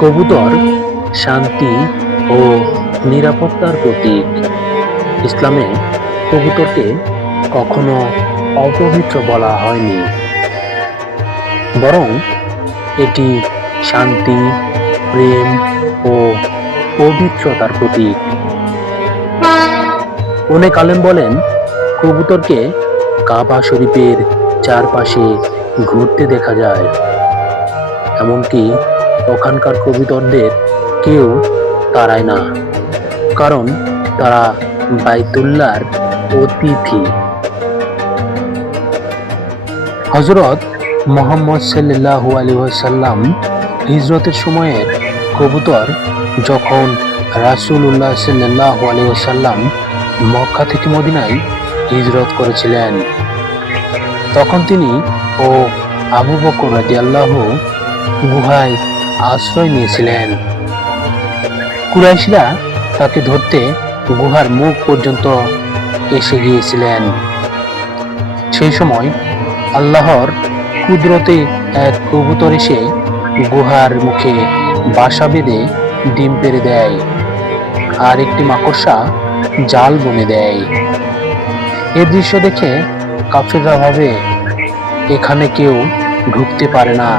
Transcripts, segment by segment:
কবুতর শান্তি ও নিরাপত্তার প্রতীক। ইসলামে কবুতরকে কখনো অপবিত্র বলা হয়নি। বরং এটি শান্তি, প্রেম ও পবিত্রতার প্রতীক। অনেক আলেম বলেন, কবুতরকে কাবা শরীফের চারপাশে ঘুরতে দেখা যায়। এমনকি ওখানকার কবুতরদের কেউ তাড়ায় না। কারণ তারা বাইতুল্লার অতিথি। হজরত মোহাম্মদ সাল্লাহু আলী সাল্লাম হিজরতের সময়ের কবুতর যখন রাসূলুল্লাহ সাল্লাহু আলী সাল্লাম মক্কা থেকে মদিনায় হিজরত করেছিলেন, তখন তিনি ও আবু বকর রাদিয়াল্লাহু গুহায় আশ্রয় নিয়েছিলেন। কুরাইশরা তাকে ধরতে গুহার মুখ পর্যন্ত এসে গিয়েছিলেন। সেই সময় আল্লাহর কুদরতে এক কবুতর এসে গুহার মুখে বাসা বেঁধে ডিম পেড়ে দেয় আর একটি মাকড়সা জাল বনে দেয়। এ দৃশ্য দেখে কাফেররা ভাবে, এখানে কেউ ঢুকতে পারে না।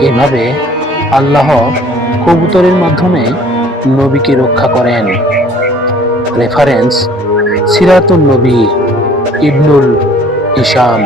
এভাবে আল্লাহ কবুতরের মাধ্যমে নবীকে রক্ষা করেন। রেফারেন্স সিরাতুল নবী ইবনুল হিসাম